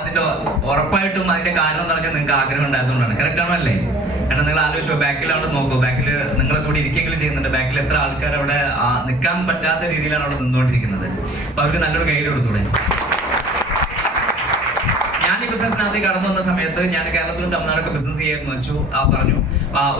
അതിന്റെ ഉറപ്പായിട്ടും അതിന്റെ കാരണം എന്ന് പറഞ്ഞാൽ നിങ്ങൾക്ക് ആഗ്രഹം ഉണ്ടായതുകൊണ്ടാണ്. കറക്റ്റ് ആണോ അല്ലേ? കാരണം നിങ്ങൾ ആലോചിച്ചോ, ബാക്കിൽ അവിടെ നോക്കൂ, ബാക്കിൽ നിങ്ങളെ കൂടി ഇരിക്കെങ്കിലും ചെയ്യുന്നുണ്ട്, ബാക്കിൽ എത്ര ആൾക്കാർ അവിടെ നിൽക്കാൻ പറ്റാത്ത രീതിയിലാണ് അവിടെ നിന്നുകൊണ്ടിരിക്കുന്നത്. അപ്പൊ അവർക്ക് നല്ലൊരു ഗൈഡ് കൊടുത്തൂടെ? ഞാൻ ഈ ബിസിനസ്സിനകത്ത് കടന്നു വന്ന സമയത്ത് ഞാൻ കേരളത്തിലും തമിഴ്നാടൊക്കെ ബിസിനസ് ചെയ്യാമെന്ന് വെച്ചു പറഞ്ഞു.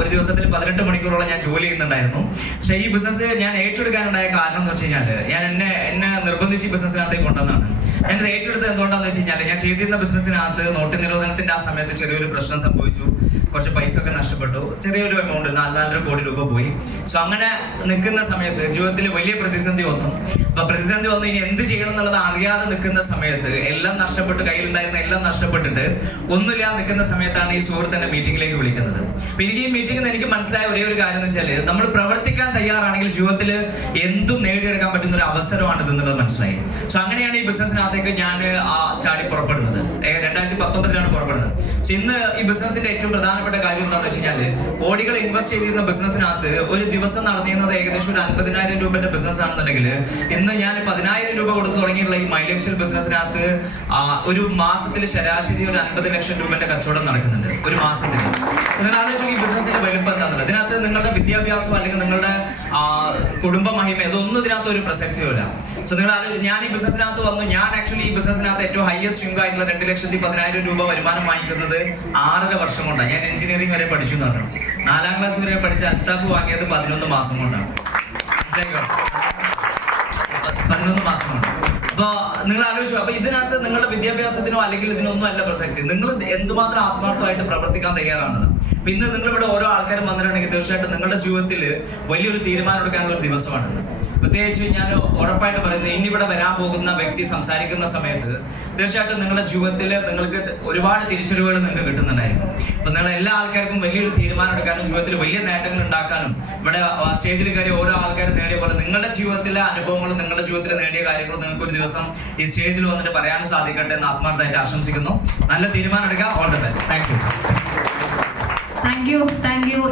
ഒരു ദിവസത്തിൽ 18 മണിക്കൂറോളം ഞാൻ ജോലി ചെയ്യുന്നുണ്ടായിരുന്നു. പക്ഷെ ഈ ബിസിനസ് ഞാൻ ഏറ്റെടുക്കാനുണ്ടായ കാരണം എന്ന് വെച്ച് കഴിഞ്ഞാൽ ഞാൻ എന്നെ നിർബന്ധിച്ച് ഈ ബിസിനസ്സിനകത്തേക്ക് കൊണ്ടുവന്നാണ്. ഞാനിത് ഏറ്റെടുത്തത് എന്തുകൊണ്ടാന്ന് വെച്ച് കഴിഞ്ഞാൽ ഞാൻ ചെയ്തിരുന്ന ബിസിനസ്സിനകത്ത് നോട്ട് നിരോധനത്തിന്റെ ആ സമയത്ത് ചെറിയൊരു പ്രശ്നം സംഭവിച്ചു. കുറച്ച് പൈസ ഒക്കെ നഷ്ടപ്പെട്ടു, ചെറിയൊരു എമൗണ്ട് 4.5 കോടി രൂപ പോയി. സോ അങ്ങനെ നിൽക്കുന്ന സമയത്ത് ജീവിതത്തിൽ വലിയ പ്രതിസന്ധി വന്നു. അപ്പൊ പ്രതിസന്ധി വന്നു, ഇനി എന്ത് ചെയ്യണം എന്നുള്ളത് അറിയാതെ നിൽക്കുന്ന സമയത്ത് എല്ലാം നഷ്ടപ്പെട്ട്, കയ്യിലുണ്ടായിരുന്ന എല്ലാം നഷ്ടപ്പെട്ടിട്ട് ഒന്നുമില്ലാതെ നിൽക്കുന്ന സമയത്താണ് ഈ സുഹൃത്ത് എന്നെ മീറ്റിംഗിലേക്ക് വിളിക്കുന്നത്. അപ്പൊ എനിക്ക് ഈ മീറ്റിംഗിൽ നിന്ന് എനിക്ക് മനസ്സിലായ ഒരേ ഒരു കാര്യം എന്ന് വെച്ചാൽ നമ്മൾ പ്രവർത്തിക്കാൻ തയ്യാറാണെങ്കിൽ ജീവിതത്തിൽ എന്തും നേടിയെടുക്കാൻ പറ്റുന്ന ഒരു അവസരമാണ് ഇതെന്നുള്ളത് മനസ്സിലായി. സോ അങ്ങനെയാണ് ഈ ബിസിനസ്സിനകത്തേക്ക് ഞാൻ ചാടി പുറപ്പെടുന്നത്. 2019 പുറപ്പെടുന്നത്. സോ ഇന്ന് ഈ ബിസിനസിന്റെ ഏറ്റവും പ്രധാനപ്പെട്ട കാര്യം എന്താണെന്ന് വെച്ച് കഴിഞ്ഞാൽ കോടികൾ ഇൻവെസ്റ്റ് ചെയ്തിരുന്ന ബിസിനസ്സിനകത്ത് ഒരു ദിവസം നടന്നിരുന്നത് ഏകദേശം ഒരു 50,000 രൂപയുടെ ബിസിനസ് ആണെന്നുണ്ടെങ്കിൽ ഇന്ന് ഞാൻ 10,000 രൂപ കൊടുത്ത് തുടങ്ങിയിട്ടുള്ള ഈ മൈ ലൈഫ് സ്റ്റൈൽ ബിസിനസ്സിനകത്ത് ഒരു മാസത്തിൽ ശരാശരി ഒരു 50 ലക്ഷം രൂപയുടെ കച്ചവടം നടക്കുന്നുണ്ട് ഒരു മാസത്തിൽ. നിങ്ങൾ ആലോചിച്ചു ഈ ബിസിനസിന്റെ വലുപ്പം എന്താണെന്നുള്ളത്. ഇതിനകത്ത് നിങ്ങളുടെ വിദ്യാഭ്യാസം അല്ലെങ്കിൽ നിങ്ങളുടെ കുടുംബ മഹിമ ഇതൊന്നും ഇതിനകത്ത് ഒരു പ്രസക്തിയുമില്ല. സോ നിങ്ങൾ ഞാൻ ഈ ബിസിനസ്സിനകത്ത് വന്നു. ഞാൻ ആക്ച്വലി ഈ ബിസിനസ്സിനകത്ത് ഏറ്റവും ഹയസ്റ്റ് ഇൻകം ആയിട്ടുള്ള 2,10,000 രൂപ വരുമാനം വാങ്ങിക്കുന്നത് 6.5 വർഷം കൊണ്ടാണ്. ഞാൻ എഞ്ചിനീയറിംഗ് വരെ പഠിച്ചു എന്ന് പറഞ്ഞു. 4ാം ക്ലാസ് വരെ പഠിച്ച അൽത്താഫ് വാങ്ങിയത് 11 മാസം കൊണ്ടാണ്. 11 മാസം കൊണ്ട്. അപ്പൊ നിങ്ങൾ ആലോചിച്ചു. അപ്പൊ ഇതിനകത്ത് നിങ്ങളുടെ വിദ്യാഭ്യാസത്തിനോ അല്ലെങ്കിൽ ഇതിനൊന്നും അല്ല പ്രസക്തി. നിങ്ങൾ എന്തുമാത്രം ആത്മാർത്ഥമായിട്ട് പ്രവർത്തിക്കാൻ തയ്യാറാണത്. അപ്പൊ ഇന്ന് നിങ്ങളിവിടെ ഓരോ ആൾക്കാരും വന്നിട്ടുണ്ടെങ്കിൽ തീർച്ചയായിട്ടും നിങ്ങളുടെ ജീവിതത്തിൽ വലിയൊരു തീരുമാനം എടുക്കാനുള്ള ഒരു ദിവസമാണെന്ന്. പ്രത്യേകിച്ച് ഞാൻ ഉറപ്പായിട്ട് പറയുന്നത്, ഇനി ഇവിടെ വരാൻ പോകുന്ന വ്യക്തി സംസാരിക്കുന്ന സമയത്ത് തീർച്ചയായിട്ടും നിങ്ങളുടെ ജീവിതത്തിൽ നിങ്ങൾക്ക് ഒരുപാട് തിരിച്ചറിവുകൾ നിങ്ങൾക്ക് കിട്ടുന്നുണ്ടായിരിക്കും. അപ്പൊ നിങ്ങൾ എല്ലാ ആൾക്കാർക്കും വലിയൊരു തീരുമാനം എടുക്കാനും ജീവിതത്തിൽ വലിയ നേട്ടങ്ങൾ ഉണ്ടാക്കാനും ഇവിടെ സ്റ്റേജിൽ കയറി ഓരോ ആൾക്കാരും നേടിയ പോലെ നിങ്ങളുടെ ജീവിതത്തിലെ അനുഭവങ്ങളും നിങ്ങളുടെ ജീവിതത്തിൽ നേടിയ കാര്യങ്ങളും നിങ്ങൾക്ക് ഒരു ദിവസം ഈ സ്റ്റേജിൽ വന്നിട്ട് പറയാനും സാധിക്കട്ടെ എന്ന് ആത്മാർത്ഥമായിട്ട് ആശംസിക്കുന്നു. നല്ല തീരുമാനം എടുക്കുക. All the best. Thank you.